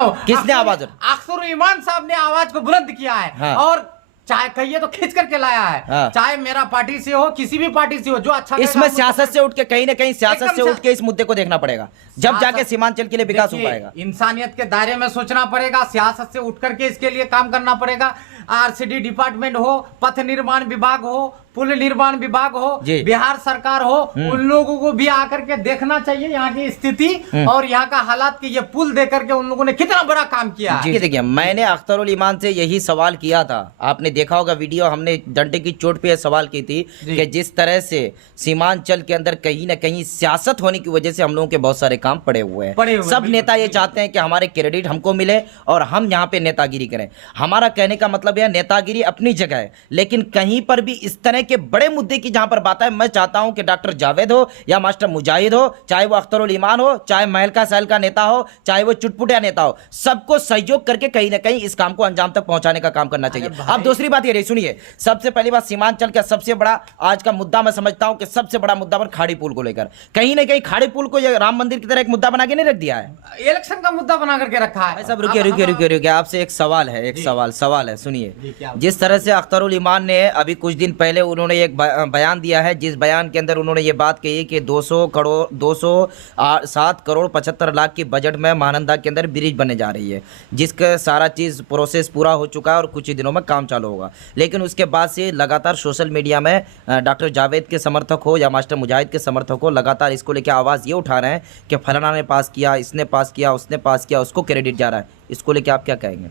किसने आवाज? अख्तर ईमान साहब ने आवाज को बुलंद किया है। हाँ। और चाहे कहिए तो खींच करके लाया है। हाँ। चाहे मेरा पार्टी से हो, किसी भी पार्टी से हो, जो अच्छा इसमें सियासत से उठ के कहीं ना कहीं सियासत से उठ के इस मुद्दे को देखना पड़ेगा, जब जाके सीमांचल के लिए विकास हो पाएगा। इंसानियत के दायरे में सोचना पड़ेगा, सियासत से उठ करके इसके लिए काम करना पड़ेगा। आरसीडी डिपार्टमेंट हो, पथ निर्माण विभाग हो, पुल निर्माण विभाग हो, बिहार सरकार हो, उन लोगों को भी आकर के देखना चाहिए यहाँ की स्थिति और यहाँ का हालात की। ये पुल दे करके उन लोगों ने कितना बड़ा काम किया है। देखिए, मैंने अख्तरुल ईमान से यही सवाल किया था, आपने देखा होगा वीडियो, हमने डंडे की चोट पे सवाल की थी कि जिस तरह से सीमांचल के अंदर कहीं ना कहीं सियासत होने की वजह से हम लोगों के बहुत सारे काम पड़े हुए हैं। सब नेता ये चाहते हैं कि हमारे क्रेडिट हमको मिले और हम यहाँ पे नेतागिरी करें। हमारा कहने का मतलब है नेतागिरी अपनी जगह है, लेकिन कहीं पर भी इस तरह के बड़े मुद्दे की जहां पर बात है, मैं चाहता हूं कि डॉक्टर जावेद हो या मास्टर मुजाहिद हो, चाहे वो अख्तरुल ईमान हो, चाहे महलका सहल का नेता हो, चाहे वो चुटपुटिया नेता हो, सबको सहयोग करके कहीं ना कहीं इस काम को अंजाम तक पहुंचाने का काम करना चाहिए। अब दूसरी बात ये रही, सुनिए, सबसे पहली बात, सीमांचल का सबसे बड़ा आज का मुद्दा मैं समझता हूं कि सबसे बड़ा मुद्दा पर खाड़ी पुल को लेकर कहीं ना कहीं खाड़ी पुल को राम मंदिर की तरह एक मुद्दा बना के नहीं रख दिया है, इलेक्शन का मुद्दा बना करके रखा है। सब रुकिए, आपसे एक सवाल है, एक सवाल है, सुनिए। जिस तरह से अख्तरुल ईमान ने अभी कुछ दिन पहले उन्होंने एक बयान दिया है, जिस बयान के अंदर उन्होंने ये बात कही कि 207 करोड़ 75 लाख की बजट में महानंदा के अंदर ब्रिज बनने जा रही है, जिसका सारा चीज़ प्रोसेस पूरा हो चुका है और कुछ ही दिनों में काम चालू होगा। लेकिन उसके बाद से लगातार सोशल मीडिया में डॉक्टर जावेद के समर्थक हो या मास्टर मुजाहिद के समर्थक हो, लगातार इसको लेकर आवाज़ ये उठा रहे हैं कि फलाना ने पास किया, इसने पास किया, उसने पास किया, उसको क्रेडिट जा रहा है। इसको लेकर आप क्या कहेंगे?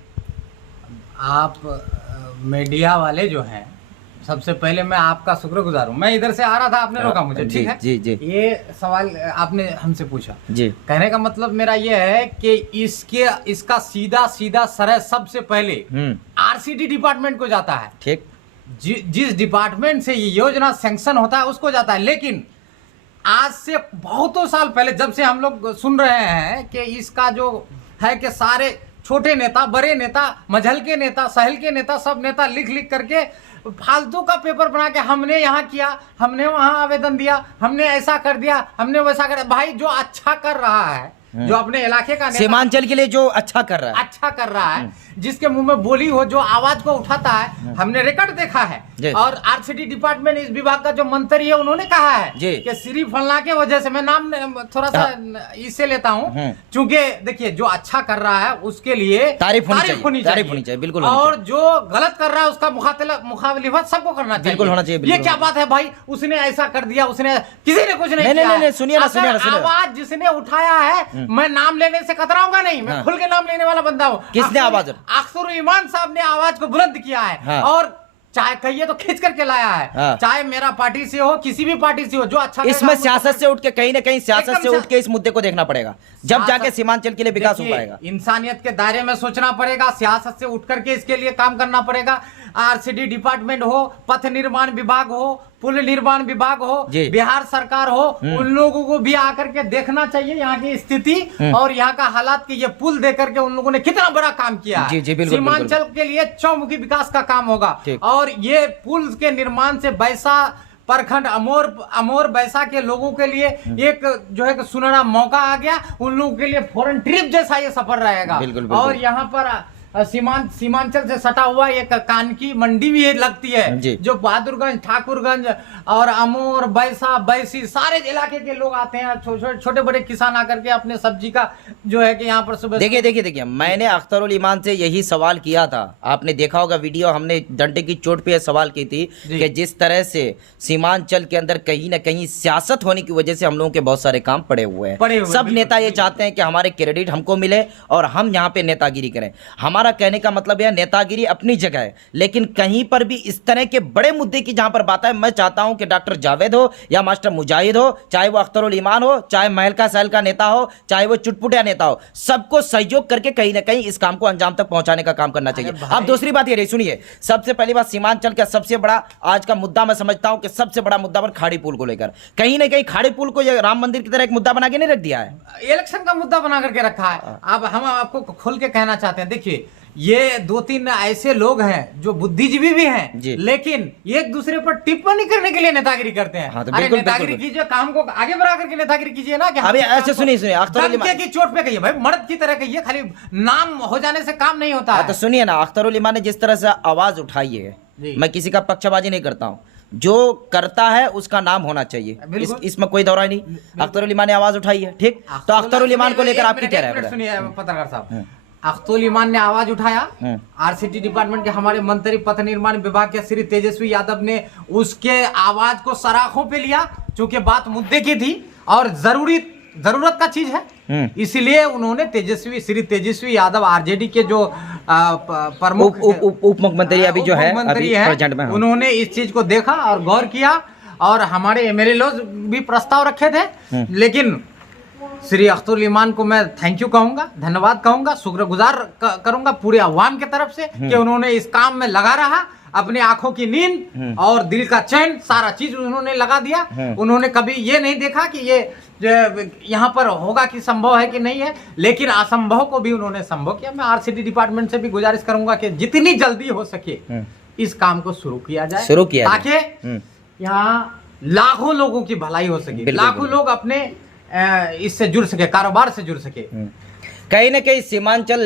आप मीडिया वाले जो हैं, सबसे पहले मैं आपका शुक्रगुजार हूँ। मैं इधर से आ रहा था, आपने रोका मुझे, ठीक है? जी। ये सवाल आपने हमसे पूछा जी। कहने का मतलब मेरा ये है कि इसका सीधा सरह सबसे पहले आरसीडी डिपार्टमेंट को जाता है, ठीक? जिस डिपार्टमेंट से ये योजना सैंक्शन होता है उसको जाता है। लेकिन आज से बहुतों साल पहले, जब से हम लोग सुन रहे हैं कि इसका जो है कि सारे छोटे नेता, बड़े नेता, मझल के नेता, सहल के नेता, सब नेता लिख करके फालतू का पेपर बना के हमने यहाँ किया, हमने वहां आवेदन दिया, हमने ऐसा कर दिया, हमने वैसा कर दिया। भाई, जो अच्छा कर रहा है, जो अपने इलाके का सीमांचल के लिए जो अच्छा कर रहा है, जिसके मुंह में बोली हो, जो आवाज को उठाता है, हमने रिकॉर्ड देखा है। और आरसीडी डिपार्टमेंट, इस विभाग का जो मंत्री है, उन्होंने कहा है कि श्री फलना के वजह से, मैं नाम थोड़ा सा इससे लेता हूँ, क्योंकि देखिए, जो अच्छा कर रहा है उसके लिए तारीफ होनी चाहिए, बिल्कुल। और जो गलत कर रहा है उसका मुखालिफत सबको करना चाहिए, बिल्कुल होना चाहिए। ये क्या बात है भाई, उसने ऐसा कर दिया, उसने किसी ने कुछ नहीं किया। सुनिए ना, आवाज जिसने उठाया है, मैं नाम लेने से कतराऊंगा नहीं, मैं खुल के नाम लेने वाला बंदा हूँ। किसने आवाज? अख्तर ईमान साहब ने आवाज को बुलंद किया है। और चाहे कहिए तो खींच करके लाया है। चाहे मेरा पार्टी से हो, किसी भी पार्टी से हो, जो अच्छा इसमें सियासत से उठ के कहीं ना कहीं सियासत से उठ के इस मुद्दे को देखना पड़ेगा, जब जाके सीमांचल के लिए विकास हो पाएगा। इंसानियत के दायरे में सोचना पड़ेगा, सियासत से उठ करके इसके लिए काम करना पड़ेगा। आरसीडी डिपार्टमेंट हो, पथ निर्माण विभाग हो, पुल निर्माण विभाग हो, बिहार सरकार हो, उन लोगों को भी आकर के देखना चाहिए यहाँ की स्थिति और यहाँ का हालात की। ये पुल दे करके उन लोगों ने कितना बड़ा काम किया है। सीमांचल के लिए चौमुखी विकास का काम होगा। और ये पुल के निर्माण से बैसा प्रखंड, अमोर बैसा के लोगों के लिए एक जो है सुनहरा मौका आ गया। उन लोगों के लिए फॉरेन ट्रिप जैसा ये सफर रहेगा। और यहाँ पर सीमांचल से सटा हुआ एक कान की मंडी भी लगती है, जो बहादुरगंज, ठाकुरगंज और अमोर, बैसा, बैसी सारे इलाके के लोग आते हैं। छोटे बड़े किसान आकर के अपने सब्जी का जो है कि यहाँ पर सुबह। देखिए, मैंने अख्तरुल ईमान से यही सवाल किया था, आपने देखा होगा वीडियो, हमने डंडे की चोट पे सवाल की थी कि जिस तरह से सीमांचल के अंदर कहीं ना कहीं सियासत होने की वजह से हम लोगों के बहुत सारे काम पड़े हुए हैं। सब नेता ये चाहते हैं कि हमारे क्रेडिट हमको मिले और हम यहाँ पे नेतागिरी करें। हमारा कहने का मतलब है नेतागिरी अपनी जगह है, लेकिन कहीं पर भी इस तरह के बड़े मुद्दे की जहां पर बात है, मैं चाहता हूं कि डॉक्टर जावेद हो या मास्टर मुजाहिद हो, चाहे वो अख्तरुल ईमान हो, चाहे महलका सहल का नेता हो, चाहे वो चुटपुटिया नेता हो, सबको सहयोग करके कहीं ना कहीं इस काम को अंजाम तक पहुंचाने का काम करना चाहिए। अब दूसरी बात ये रही, सुनिए, सबसे पहली बात, सीमांचल का सबसे बड़ा आज का मुद्दा मैं समझता हूं कि सबसे बड़ा मुद्दा पर खाड़ी पुल को लेकर कहीं ना कहीं खाड़ी पुल को राम मंदिर की तरह एक मुद्दा बना के नहीं रख दिया है, इलेक्शन का मुद्दा बना करके रखा है। अब हम आपको खोल के कहना चाहते हैं, देखिए, ये 2-3 ऐसे लोग हैं जो बुद्धिजीवी भी हैं, जी। लेकिन एक दूसरे पर टिप्पणी करने के लिए नेतागिरी करते हैं। हाँ, तो अरे बिल्कुल, नेतागिरी बिल्कुल। कीजिए, काम को आगे बढ़ा करके नेतागिरी कीजिए ना। कि अभी हम ऐसे सुनिए अख्तर अली धमकी की चोट पे कहिए भाई, मर्द की तरह कहिए, खाली नाम हो जाने से काम नहीं होता है। तो सुनिए ना, अख्तर उल इमान ने जिस तरह से आवाज उठाई है, जी। मैं किसी का पक्षपाती नहीं करता हूँ, जो करता है उसका नाम होना चाहिए, इसमें कोई दौरा नहीं। अख्तर उल इमान ने आवाज उठाई है, ठीक, तो अख्तर उल इमान को लेकर आपकी क्या राय है? सुनिए पत्रकार साहब, अख्तर उल इमान ने आवाज उठाया, आरसीटी डिपार्टमेंट के हमारे मंत्री पथ निर्माण विभाग के श्री तेजस्वी यादव ने उसके आवाज को सराखों पे लिया, क्योंकि बात मुद्दे की थी और जरूरत का चीज है, इसीलिए उन्होंने श्री तेजस्वी यादव आरजेडी के जो प्रमुख उप मुख्यमंत्री अभी जो है, मुख्यमंत्री अभी प्रेजेंट में, उन्होंने इस चीज को देखा और गौर किया, और हमारे एमएलए लोग भी प्रस्ताव रखे थे। लेकिन श्री अख्तर उल इमान को मैं थैंक यू कहूंगा, धन्यवाद कहूंगा, शुक्रगुजार करूंगा पूरे अवाम के तरफ से कि उन्होंने इस काम में लगा रहा, अपनी आंखों की नींद और दिल का चैन सारा चीज उन्होंने लगा दिया। उन्होंने कभी ये नहीं देखा कि ये यहाँ पर होगा कि संभव है कि नहीं है, लेकिन असंभव को भी उन्होंने संभव किया। मैं आरसीटी डिपार्टमेंट से भी गुजारिश करूंगा कि जितनी जल्दी हो सके इस काम को शुरू किया जाए, ताकि यहाँ लाखों लोगों की भलाई हो सके, लाखों लोग अपने इससे जुड़ सके, कारोबार से जुड़ सके। कहीं ना कहीं सीमांचल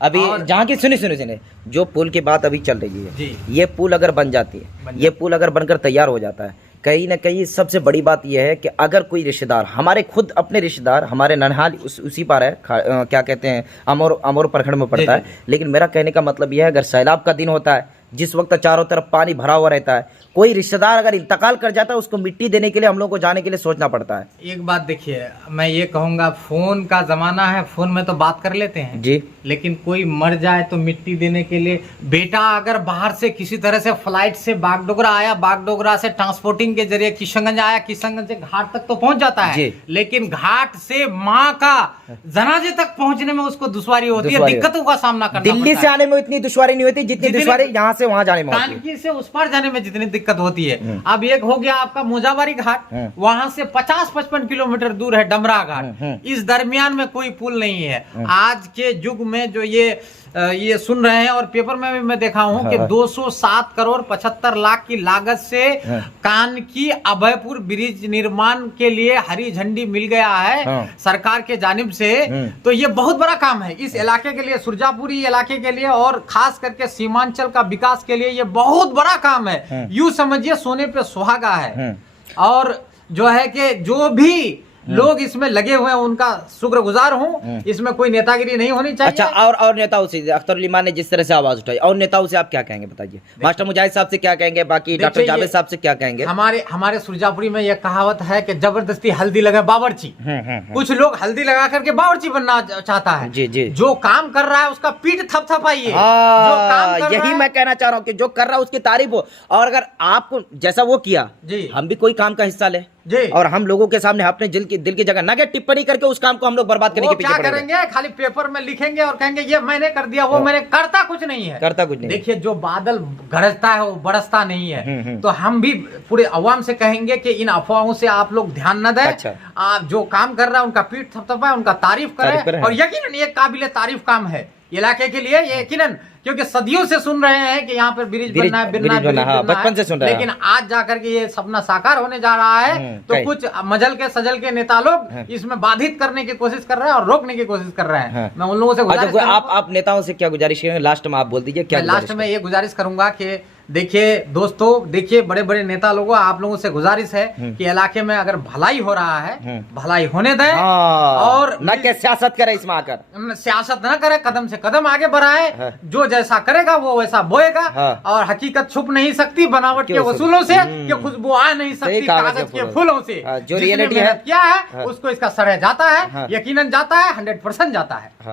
अभी जहाँ की सुनिए जो पुल की बात अभी चल रही है, ये पुल अगर बन जाती है, ये पुल अगर बनकर तैयार हो जाता है, कहीं ना कहीं सबसे बड़ी बात यह है कि अगर कोई रिश्तेदार, हमारे खुद अपने रिश्तेदार, हमारे ननहाल उसी पर है, क्या कहते हैं, अमोर प्रखंड में पड़ता है, लेकिन मेरा कहने का मतलब यह है, अगर सैलाब का दिन होता है, जिस वक्त चारों तरफ पानी भरा हुआ रहता है, कोई रिश्तेदार अगर इंतकाल कर जाता है, उसको मिट्टी देने के लिए हम लोग को जाने के लिए सोचना पड़ता है। एक बात देखिए, मैं ये कहूंगा, फोन का जमाना है, फोन में तो बात कर लेते हैं जी, लेकिन कोई मर जाए तो मिट्टी देने के लिए, बेटा अगर बाहर से किसी तरह से फ्लाइट से बागडोगरा आया, बागडोगरा से ट्रांसपोर्टिंग के जरिए किशनगंज आया, किशनगंज से घाट तक तो पहुंच जाता है, लेकिन घाट से माँ का जनाजे तक पहुंचने में उसको दुश्वारी होती है, दिक्कतों का सामना करना पड़ता है। दिल्ली से आने में इतनी दुश्वारी नहीं होती जितनी दुश्वारी यहाँ से वहाँ जाने में होती है, कानकी से उस पार जाने में जितनी दिक्कत होती है। अब एक हो गया आपका मोजाबारी घाट, वहां से 50-55 किलोमीटर दूर है डमरा घाट, इस दरमियान में कोई पुल नहीं है। आज के युग में जो ये सुन रहे हैं, और पेपर में भी मैं देखा हूं कि 207 करोड़ 75 लाख की लागत से कानकी अभयपुर ब्रिज निर्माण के लिए हरी झंडी मिल गया है सरकार के जानिब से। तो ये बहुत बड़ा काम है इस इलाके के लिए, सुरजापुरी इलाके के लिए, और खास करके सीमांचल का विकास के लिए ये बहुत बड़ा काम है। यूं समझिए सोने पे सुहागा है, और जो है कि जो भी लोग इसमें लगे हुए हैं उनका शुक्रगुजार हूं, इसमें कोई नेतागिरी नहीं होनी चाहिए। अच्छा, और नेताओं से, अख्तर उल इमान ने जिस तरह से आवाज उठाई, और नेताओं से आप क्या कहेंगे बताइए? मास्टर मुजाहिद साहब से क्या कहेंगे, बाकी डॉक्टर जावेद साहब से क्या कहेंगे? हमारे सुरजापुरी में यह कहावत है कि जबरदस्ती हल्दी लगे बावर्ची। कुछ लोग हल्दी लगा करके बावर्ची बनना चाहता है। जी जी, जो काम कर रहा है उसका पीठ थपथपाइए। यही मैं कहना चाह रहा हूँ कि जो कर रहा है उसकी तारीफ हो, और अगर आपको जैसा वो किया, हम भी कोई काम का हिस्सा ले और हम लोगों के सामने अपने दिल की जगह ना के टिप्पणी करके उस काम को हम लोग बर्बाद करने के पीछे क्या करेंगे? खाली पेपर में लिखेंगे और कहेंगे ये मैंने कर दिया, वो मैंने करता कुछ नहीं है, करता कुछ नहीं। देखिए जो बादल गरजता है वो बरसता नहीं है। तो हम भी पूरे अवाम से कहेंगे कि इन अफवाहों से आप लोग ध्यान न दें। आप जो काम कर रहा है उनका पीठ थपथपाए, उनका तारीफ करें, और यकीनन ये काबिले तारीफ काम है इलाके के लिए, ये यकीनन, क्योंकि सदियों से सुन रहे हैं कि यहाँ पर ब्रिज बनना है, बचपन से सुन रहे हैं, लेकिन आज जाकर के ये सपना साकार होने जा रहा है। तो कुछ मजल के सजल के नेता लोग इसमें बाधित करने की कोशिश कर रहे हैं और रोकने की कोशिश कर रहे हैं। मैं उन लोगों से गुजारिश आप नेताओं से क्या गुजारिश करेंगे? लास्ट में आप बोल दीजिए क्या। लास्ट में ये गुजारिश करूंगा कि देखिए दोस्तों, देखिए बड़े बड़े नेता लोगों, आप लोगों से गुजारिश है कि इलाके में अगर भलाई हो रहा है, भलाई होने दें, और न कि सियासत करे, इसमें आकर सियासत न करे, कदम से कदम आगे बढ़ाए। जो जैसा करेगा वो वैसा बोएगा, और हकीकत छुप नहीं सकती बनावट के वसूलों से, कि खुशबू आ नहीं सकती कागज के फूलों से। जो रियलिटी है क्या है उसको इसका सड़े जाता है, यकीनन जाता है, 100% जाता है।